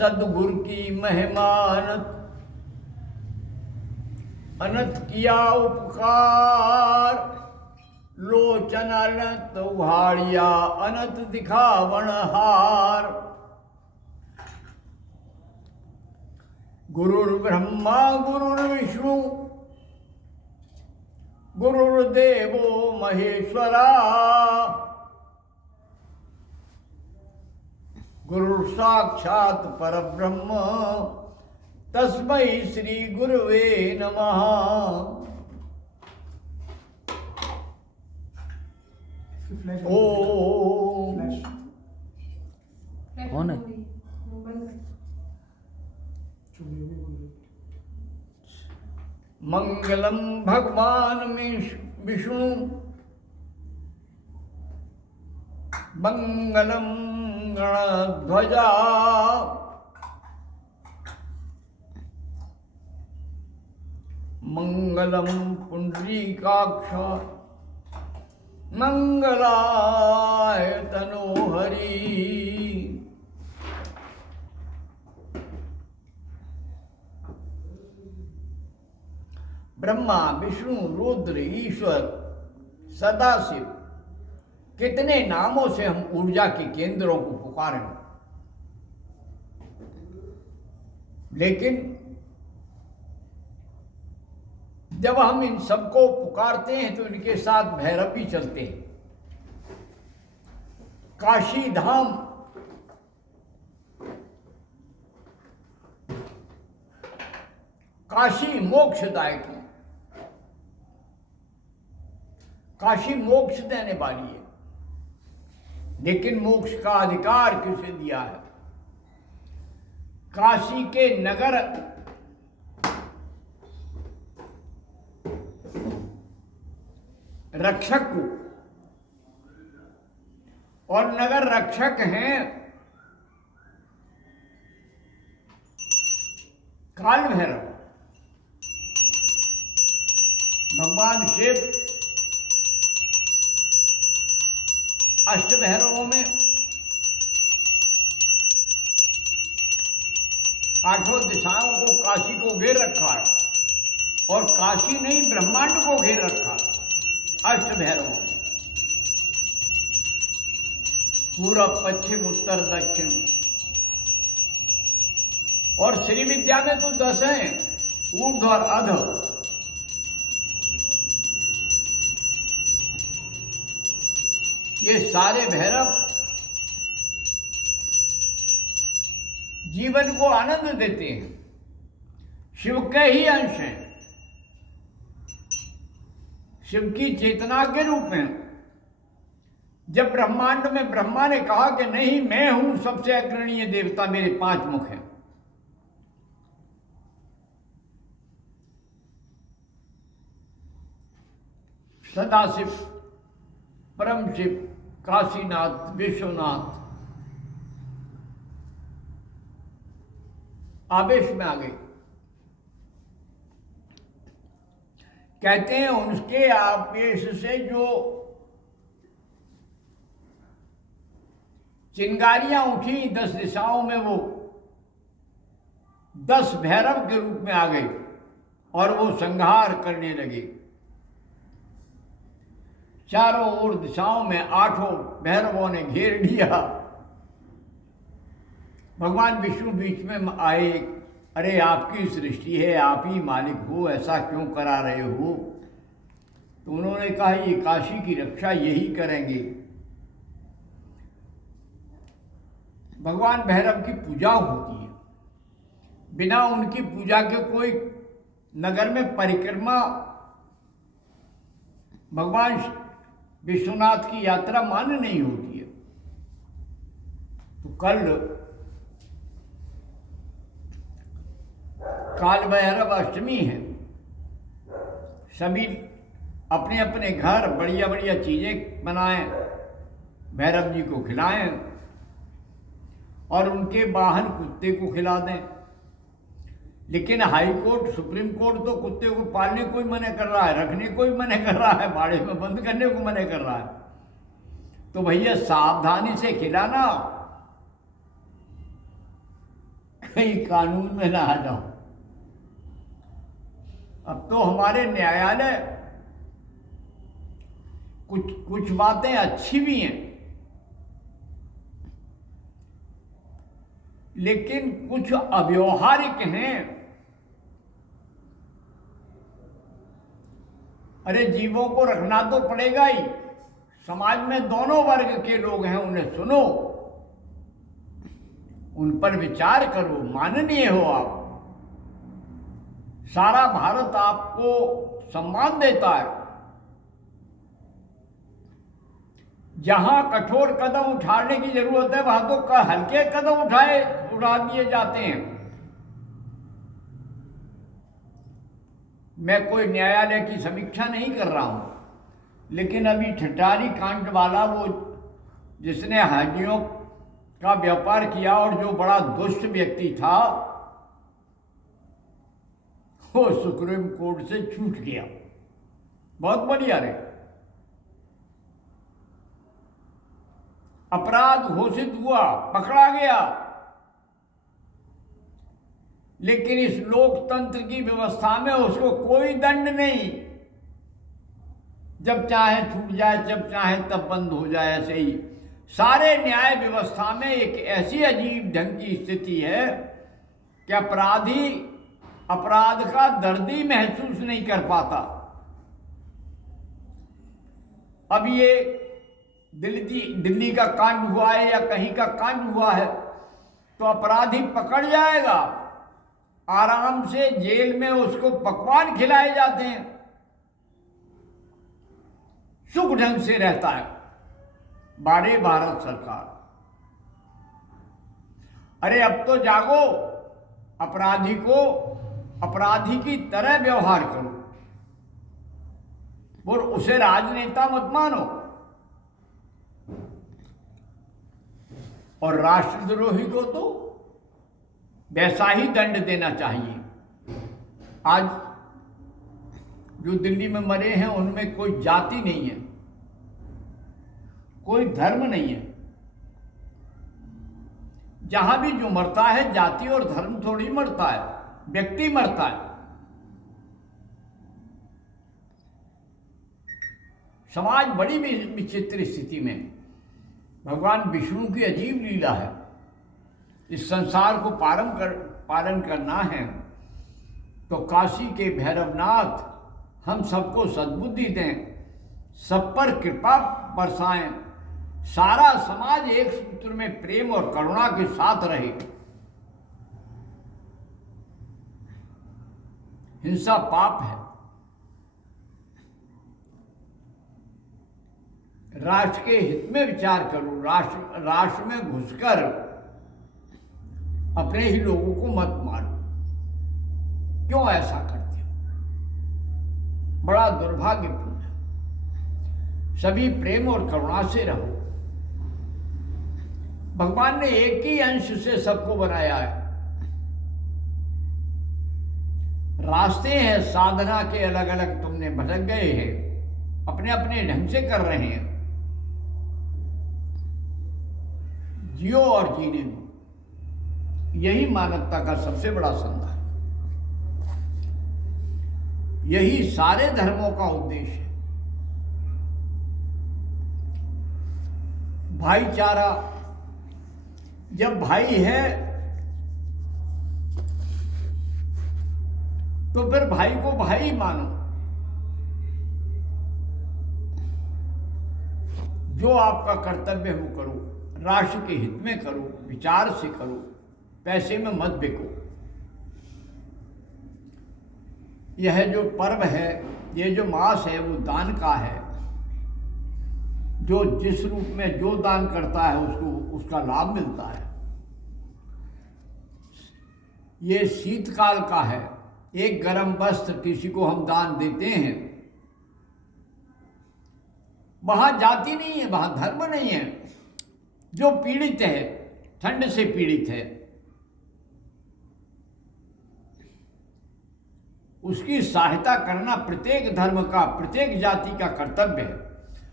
सदगुरु की मेहमानत, अनंत किया उपकार, लोचन अनंत उहाड़िया, अनंत दिखावण हार। गुरुर्ब्रह्मा गुरुर्विष्णु गुरुर्देवो महेश्वरा, गुरुर् साक्षात् परब्रह्म, तस्मै श्री गुरुवे नमः। ओम कौन है? मंगलम भगवान विष्णु, मंगलम गणध्वजा, मंगलम पुंडरीकाक्ष, मंगलाय तनोहरि। ब्रह्मा विष्णु रुद्र ईश्वर सदाशिव, कितने नामों से हम ऊर्जा के केंद्रों को पुकारें, लेकिन जब हम इन सबको पुकारते हैं तो इनके साथ भैरव भी चलते हैं। काशी धाम काशी मोक्षदायक है, काशी मोक्ष देने वाली है, लेकिन मोक्ष का अधिकार किसे दिया है? काशी के नगर रक्षक को, और नगर रक्षक हैं काल भैरव। भगवान शिव अष्टभैरवों में आठों दिशाओं को, काशी को घेर रखा है, और काशी नहीं ब्रह्मांड को घेर रखा है अष्टभैरवों में। पूरब पश्चिम उत्तर दक्षिण, और श्री विद्या में तो 10 हैं, ऊर्ध्व और अध। ये सारे भैरव जीवन को आनंद देते हैं, शिव के ही अंश हैं, शिव की चेतना के रूप में। जब ब्रह्मांड में ब्रह्मा ने कहा कि नहीं, मैं हूं सबसे अग्रणीय देवता, मेरे 5 मुख हैं, सदाशिव, परम शिव, काशीनाथ, विश्वनाथ आवेश में आ गए। कहते हैं उनके आवेश से जो चिंगारियां उठी 10 दिशाओं में, वो 10 भैरव के रूप में आ गए और वो संहार करने लगे। चारों ओर दिशाओं में 8 भैरवों ने घेर लिया। भगवान विष्णु बीच में आए, अरे आपकी सृष्टि है, आप ही मालिक हो, ऐसा क्यों करा रहे हो? तो उन्होंने कहा ये काशी की रक्षा यही करेंगे। भगवान भैरव की पूजा होती है, बिना उनकी पूजा के कोई नगर में परिक्रमा, भगवान विश्वनाथ की यात्रा मान्य नहीं होती है। तो कल काल भैरव अष्टमी है, सभी अपने अपने घर बढ़िया बढ़िया चीजें बनाएं, भैरव जी को खिलाएं और उनके वाहन कुत्ते को खिला दें। लेकिन हाई कोर्ट, सुप्रीम कोर्ट तो कुत्ते को पालने को ही मना कर रहा है, रखने को ही मना कर रहा है, बाड़े में बंद करने को मना कर रहा है। तो भैया सावधानी से खिलाना, कहीं कानून में ना आ जाओ। अब तो हमारे न्यायालय कुछ कुछ बातें अच्छी भी हैं, लेकिन कुछ अव्यावहारिक हैं। अरे जीवों को रखना तो पड़ेगा ही, समाज में दोनों वर्ग के लोग हैं, उन्हें सुनो, उन पर विचार करो, माननीय हो आप। सारा भारत आपको सम्मान देता है। जहां कठोर कदम उठाने की जरूरत है वहां तो हल्के कदम उठा दिए जाते हैं। मैं कोई न्यायालय की समीक्षा नहीं कर रहा हूं, लेकिन अभी ठटारी कांड वाला, वो जिसने हड्डियों का व्यापार किया और जो बड़ा दुष्ट व्यक्ति था, वो सुप्रीम कोर्ट से छूट गया। बहुत बढ़िया रे। अपराध घोषित हुआ, पकड़ा गया, लेकिन इस लोकतंत्र की व्यवस्था में उसको कोई दंड नहीं। जब चाहे छूट जाए, जब चाहे तब बंद हो जाए। ऐसे ही सारे न्याय व्यवस्था में एक ऐसी अजीब ढंग की स्थिति है कि अपराधी अपराध का दर्द ही महसूस नहीं कर पाता। अब ये दिल्ली का कांड हुआ है या कहीं का कांड हुआ है, तो अपराधी पकड़ जाएगा, आराम से जेल में उसको पकवान खिलाए जाते हैं, सुख ढंग से रहता है। बारे भारत सरकार, अरे अब तो जागो, अपराधी को अपराधी की तरह व्यवहार करो, और उसे राजनेता मत मानो। और राष्ट्रद्रोही को तो वैसा ही दंड देना चाहिए। आज जो दिल्ली में मरे हैं उनमें कोई जाति नहीं है, कोई धर्म नहीं है। जहां भी जो मरता है, जाति और धर्म थोड़ी मरता है, व्यक्ति मरता है। समाज बड़ी विचित्र स्थिति में। भगवान विष्णु की अजीब लीला है। इस संसार को पालन करना है तो काशी के भैरवनाथ हम सबको सद्बुद्धि दें, सब पर कृपा बरसाएं, सारा समाज एक सूत्र में प्रेम और करुणा के साथ रहे। हिंसा पाप है। राष्ट्र के हित में विचार करो। राष्ट्र में घुसकर अपने ही लोगों को मत मारो। क्यों ऐसा करते हो? बड़ा दुर्भाग्यपूर्ण है। सभी प्रेम और करुणा से रहो। भगवान ने एक ही अंश से सबको बनाया है। रास्ते हैं साधना के अलग अलग, तुमने भटक गए हैं, अपने अपने ढंग से कर रहे हैं। जियो और जीने दो। यही मानवता का सबसे बड़ा संदेश है। यही सारे धर्मों का उद्देश्य है। भाईचारा। जब भाई है तो फिर भाई को भाई मानो। जो आपका कर्तव्य है वो करो, राष्ट्र के हित में करो, विचार से करो, पैसे में मत बिको। यह जो पर्व है, ये जो मास है, वो दान का है। जो जिस रूप में जो दान करता है उसको उसका लाभ मिलता है। ये शीतकाल का है। एक गर्म वस्त्र किसी को हम दान देते हैं, वहां जाति नहीं है, वहां धर्म नहीं है। जो पीड़ित है, ठंड से पीड़ित है, उसकी सहायता करना प्रत्येक धर्म का, प्रत्येक जाति का कर्तव्य है।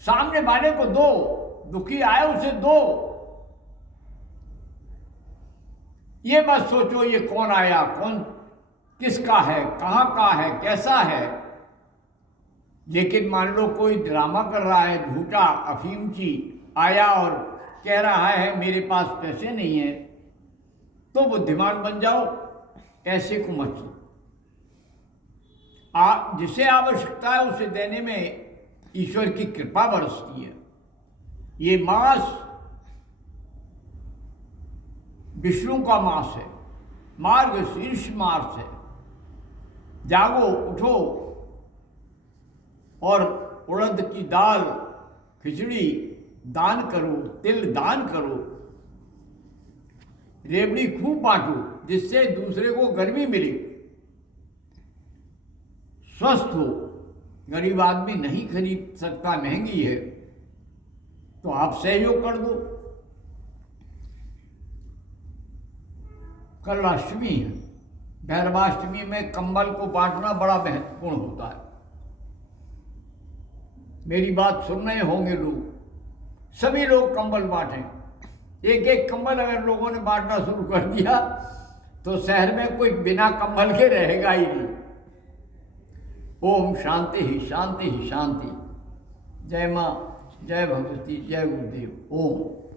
सामने वाले को दो, दुखी आए उसे दो। ये मत सोचो ये कौन आया, कौन किसका है, कहाँ का है, कैसा है। लेकिन मान लो कोई ड्रामा कर रहा है, झूठा अफीमची आया और कह रहा है मेरे पास पैसे नहीं है, तो बुद्धिमान बन जाओ, ऐसे को मत लो। जिसे आवश्यकता है उसे देने में ईश्वर की कृपा बरसती है। ये मास विष्णु का मास है, मार्ग शीर्ष मास है। जागो, उठो और उड़द की दाल, खिचड़ी दान करो, तिल दान करो, रेवड़ी खूब बांटो, जिससे दूसरे को गर्मी मिले, स्वस्थ हो। गरीब आदमी नहीं खरीद सकता, महंगी है, तो आप सहयोग कर दो। कल अष्टमी है, भैरवाष्टमी में कंबल को बांटना बड़ा महत्वपूर्ण होता है। मेरी बात सुन रहे होंगे लोग, सभी लोग कंबल बांटें। एक एक कंबल अगर लोगों ने बांटना शुरू कर दिया तो शहर में कोई बिना कंबल के रहेगा ही नहीं। ओम शांति ही शांति ही शांति। जय माँ, जय भगवती, जय गुरुदेव। ओम।